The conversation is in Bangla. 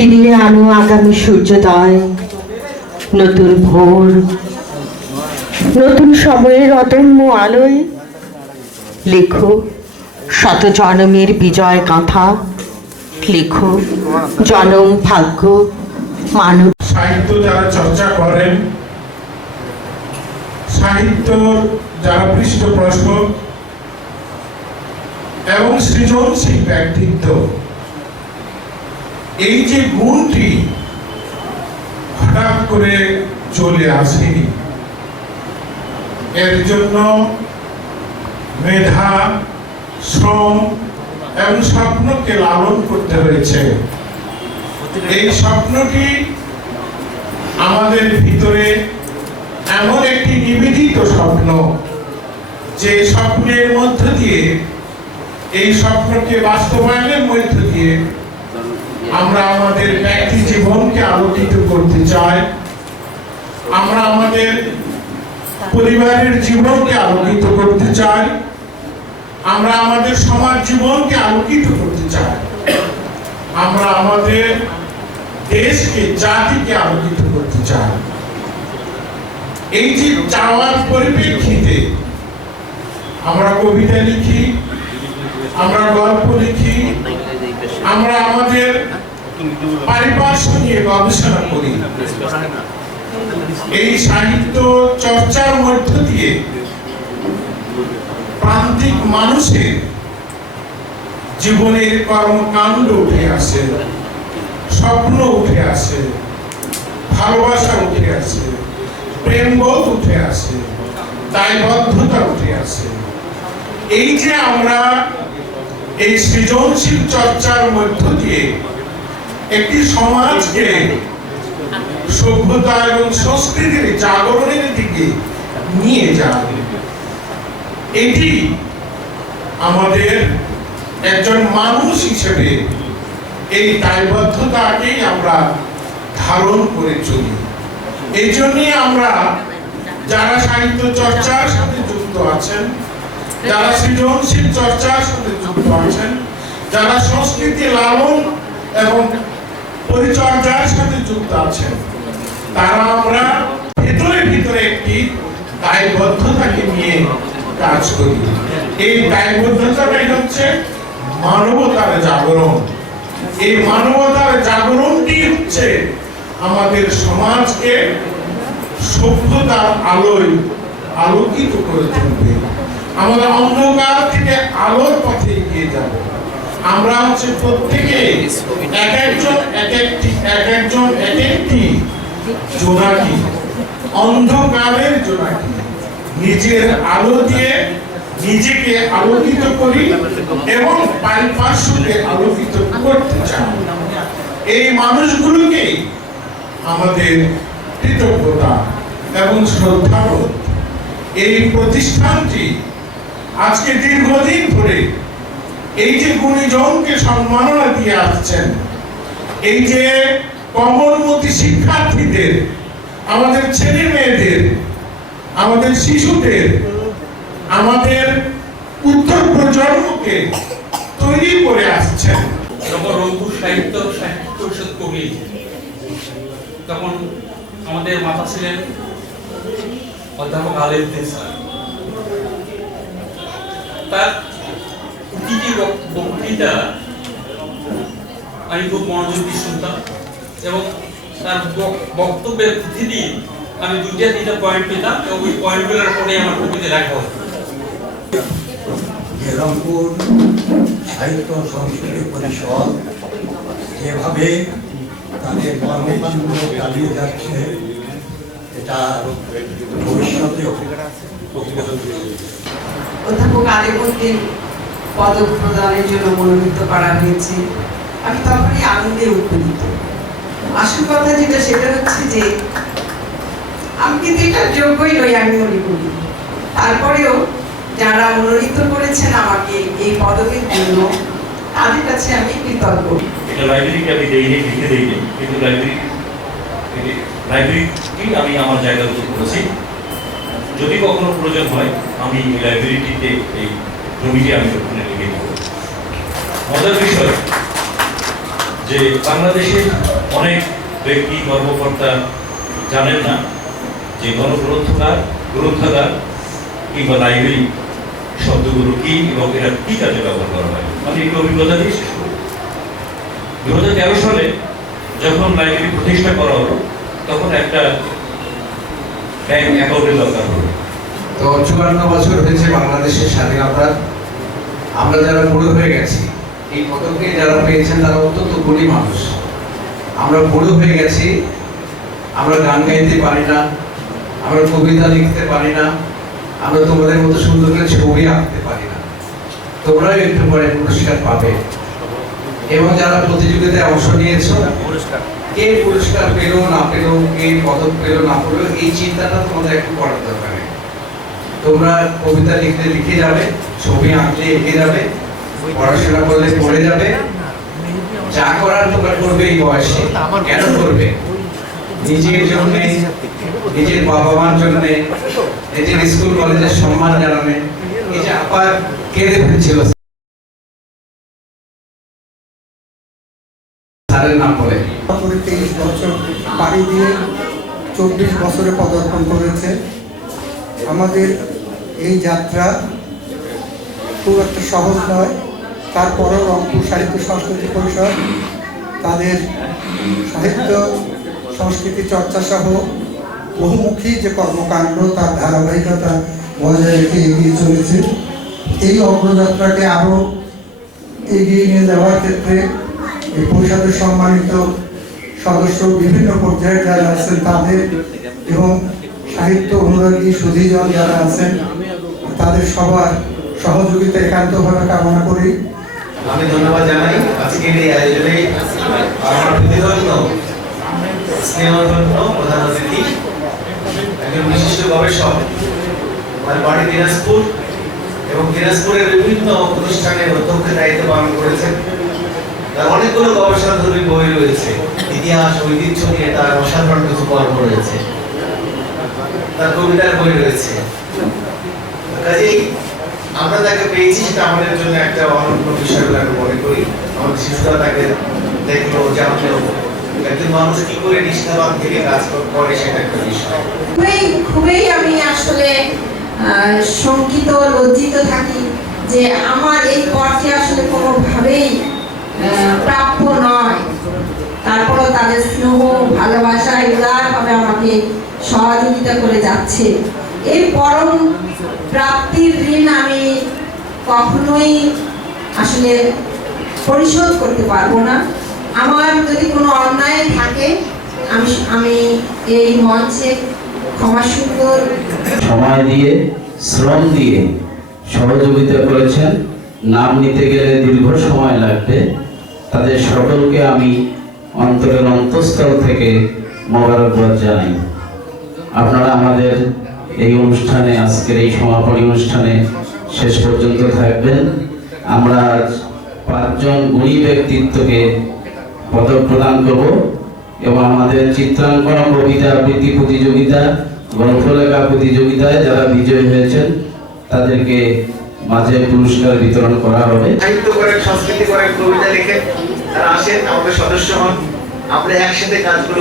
ফিরিয়ে আনো আগামী সূর্যোদয়। নতুন ভোর, নতুন সময়ের অদম্য আলোয় লেখো শত জনমের বিজয় গাথা। লেখো জনম ভাগ্য মানব। সাহিত্য যারা চর্চা করেন, সাহিত্য যারা পৃষ্ঠপোষক, এবং সৃজনশীল ব্যক্তিত্ব এই যে গুণটি হঠাৎ করে চলে আসেনি, এর জন্য মেধা, শ্রম এবং স্বপ্নকে লালন করতে হয়েছে। এই স্বপ্নটি আমাদের ভিতরে এমন একটি নিবেদিত স্বপ্ন যে স্বপ্নের মধ্য দিয়ে, এই স্বপ্নকে বাস্তবায়নের মধ্য দিয়ে আমরা আমাদের ব্যক্তি জীবনকে আলোকিত করতে চাই। আমরা আমাদের পরিবারের জীবনকে আলোকিত করতে চাই। আমরা আমাদের সমাজ জীবনকে আলোকিত করতে চাই। আমরা আমাদের দেশকে, জাতিকে আলোকিত করতে চাই। এই যে চাওয়ার পরিপ্রেক্ষিতে আমরা কবিতা লিখি, আমরা গল্প লিখি, আমরা পারিপার্শ্ব গবেষণা করি। এই সাহিত্য চর্চার মধ্য দিয়ে প্রান্তিক মানুষের জীবনের কর্মকাণ্ড উঠে আসে, স্বপ্ন উঠে আসে, ভালোবাসা উঠে আসে প্রেমবোধ উঠে আসে, দায়বদ্ধতা উঠে আসে। এই যে আমরা এই সৃজনশীল চর্চার মধ্য দিয়ে একটি সমাজকে সভ্যতা এবং সংস্কৃতির জাগরণের দিকে নিয়ে যায় এটি আমাদের একজন মানুষ হিসেবে এই দায়বদ্ধতাকেই আমরা ধারণ করে চলি। এই জন্যই আমরা যারা সাহিত্য চর্চার সাথে যুক্ত আছেন, যারা সৃজনশীল চর্চার সাথে যুক্ত আছেন, যারা সংস্কৃতি লালন এবং যুক্ত আছেন। তারা আমরা ভেতরে ভিতরে একটি দায়বদ্ধতাকে নিয়ে কাজ করি। এই দায়বদ্ধতাটাই হচ্ছে মানবতার জাগরণ। এই মানবতার জাগরণটি হচ্ছে আমাদের সমাজকে সভ্যতার আলোয় আলোকিত করে তুলবে। আমাদের অন্ধকার থেকে আলোর পথে এগিয়ে যাব। আমরা হচ্ছে প্রত্যেকে এক একজন এক একটি এক একজন এক একটি জোনাকি। অন্ধকারের জোনাকি। নিজের আলো দিয়ে নিজেকে আলোকিত করি এবং পারিপার্শ্বকে আলোকিত করতে চাই। এই মানুষগুলোকে আমাদের কৃতজ্ঞতা এবং শ্রদ্ধাবোধ। এই প্রতিষ্ঠানটি আজকে দীর্ঘদিন ধরে এই যে গুণীজনকে সম্মাননা দিয়ে আসছেন, এই যে কমলমতি শিক্ষার্থীদের, আমাদের ছেলে মেয়েদের, আমাদের শিশুদের, আমাদের উত্তর প্রজন্মকে তৈরি করে আসছেন। যখন রংপুর সাহিত্য সাহিত্য পরিষদ কবি তখন আমাদের মাথা ছিলেন অধ্যাপক আলেউদ্দিন স্যার তার প্রতিটি বক্তৃতা আমি খুব মনোযোগ দিয়ে শুনতাম এবং তার বক- বক্তব্যের প্রতিদিন আমি দুইটা তিনটা পয়েন্ট পেতাম এবং ওই পয়েন্টগুলোর উপরে আমার কবিতা লেখা হতো। রংপুর সাহিত্য সংস্কৃতি পরিষদ যেভাবে তাদের কর্মের জন্য চালিয়ে যাচ্ছে এটা ভবিষ্যতেও। অধ্যাপক আলিমুদ্দিন পদক প্রদানের জন্য মনোনীত করা হয়েছে। আমি তখনই আনন্দে উৎপীড়িত আসল কথা যেটা, সেটা হচ্ছে যে, আমি কিন্তু এটা যোগ্যই নই, আমি মনে করি। তারপরেও যারা মনোনীত করেছেন আমাকে এই পদকের জন্য, তাদের কাছে আমি কৃতজ্ঞ। আমি আমার জায়গা করেছি। যদি কখনো প্রয়োজন হয়, আমি লাইব্রেরিটিতে এই জমিটি আমি ওখানে লিখে দেবো। মজার বিষয় যে বাংলাদেশের অনেক ব্যক্তি, কর্মকর্তা জানেন না যে গণগ্রন্থকার গ্রন্থাগার কিংবা লাইব্রেরি শব্দগুলো কি এবং এরা কি কাজে ব্যবহার করা হয়? আমি একটু অভিজ্ঞতা দিয়ে শেষ করব। দু হাজার তেরো সালে যখন লাইব্রেরি প্রতিষ্ঠা করা হলো, তখন একটা ব্যাংক অ্যাকাউন্টের দরকার হলো। তো চুয়ান্ন বছর হয়েছে বাংলাদেশের স্বাধীনতার আমরা যারা বুড়ো হয়ে গেছি এই পদকে যারা পেয়েছেন তারা অত্যন্ত গরিব মানুষ। আমরা বুড়ো হয়ে গেছি আমরা গান গাইতে পারি না আমরা কবিতা লিখতে পারি না আমরা তোমাদের মতো সুন্দর করে ছবি আঁকতে পারি না। তোমরাও একটু পরে পুরস্কার পাবে। এবং যারা প্রতিযোগিতায় অংশ নিয়েছো কে পুরস্কার পেল না পেল কে পদক পেল না পেল এই চিন্তাটা তোমাদের একটু করার দরকার। তোমরা কবিতা লিখলে লিখে যাবে, ছবি আঁকলে এঁকে যাবে, পড়াশোনা করলে পড়ে যাবে। যা করার তোমরা করবে এই বয়সে, কেন করবে? নিজের জন্য, নিজের বাবা মার জন্য, নিজের স্কুল, কলেজের সম্মান জানাবে। এই যে আপা কেঁদে ফেলছিল। স্যারের নাম বলে। পাড়ি দিয়ে চব্বিশ বছরে পদার্পণ করেছে। আমাদের এই যাত্রা খুব একটা সহজ নয়। তারপরেও রংপুর সাহিত্য সংস্কৃতি পরিষদ, তাদের সাহিত্য, সংস্কৃতি চর্চা সহ বহুমুখী যে কর্মকাণ্ড, তার ধারাবাহিকতা বজায় রেখে এগিয়ে চলেছে। এই অগ্রযাত্রাকে আরও এগিয়ে নিয়ে যাওয়ার ক্ষেত্রে এই পরিষদের সম্মানিত সদস্য বিভিন্ন পর্যায়ে যারা আছেন তাদের এবং সাহিত্য অনুরাগী, সুধীজন যারা আছেন, তাদের সবার সহযোগিতা একান্তভাবে কামনা করি। আমি ধন্যবাদ জানাই আজকের এই আয়োজনে। আমার প্রতিধন্য স্নেহধন্য প্রধান অতিথি, একজন বিশিষ্ট গবেষক আমার বাড়ি দিনাজপুর এবং দিনাজপুরের বিভিন্ন প্রতিষ্ঠানের অধ্যক্ষের দায়িত্ব পালন করেছেন। তার অনেকগুলো গবেষণাধর্মী বই রয়েছে। ইতিহাস, ঐতিহ্য নিয়ে তার অসাধারণ কিছু কর্ম রয়েছে। তার কবিতার বই রয়েছে। কাজেই আমরা তাকে পেয়েছি সেটা আমাদের জন্য একটা অনন্য বিষয় বলে আমি মনে করি। আমাদের শিশুরা তাকে দেখল জানলো। একজন মানুষ কি করে নিষ্ঠাবান থেকে কাজ করে সেটা একটা বিষয়। খুবই আমি আসলে শঙ্কিত, লজ্জিত থাকি যে আমার এই পথে আসলে কোনোভাবেই প্রাপ্য নয়। তারপরও তাদের স্নেহ, ভালোবাসা আমাকে সহযোগিতা করে যাচ্ছে। এই পরম প্রাপ্তির ঋণ আমি কখনোই আসলে পরিশোধ করতে পারব না। আমার যদি কোনো অন্যায় থাকে, আমি আমি এই মঞ্চে ক্ষমা সুন্দর। সময় দিয়ে, শ্রম দিয়ে সহযোগিতা করেছেন। নাম নিতে গেলে দীর্ঘ সময় লাগবে। তাদের সকলকে আমি অন্তরের অন্তঃস্থল থেকে মোবারকবাদ জানাই। আপনারা আমাদের এই অনুষ্ঠানে, আজকের এই সমাপনী অনুষ্ঠানে শেষ পর্যন্ত থাকবেন। আমরা পাঁচজন গুণী ব্যক্তিত্বকে পদক প্রদান করব এবং আমাদের চিত্রাঙ্কন কবিতা আবৃত্তি প্রতিযোগিতা, গল্প লেখা প্রতিযোগিতায় যারা বিজয়ী হয়েছেন, তাদেরকে মাঝে পুরস্কার বিতরণ করা হবে। সাহিত্য করেন, সংস্কৃতি করেন, কবিতা লিখেন তারা আসেন, আমাদের সদস্য হন। আমরা একসাথে কাজগুলো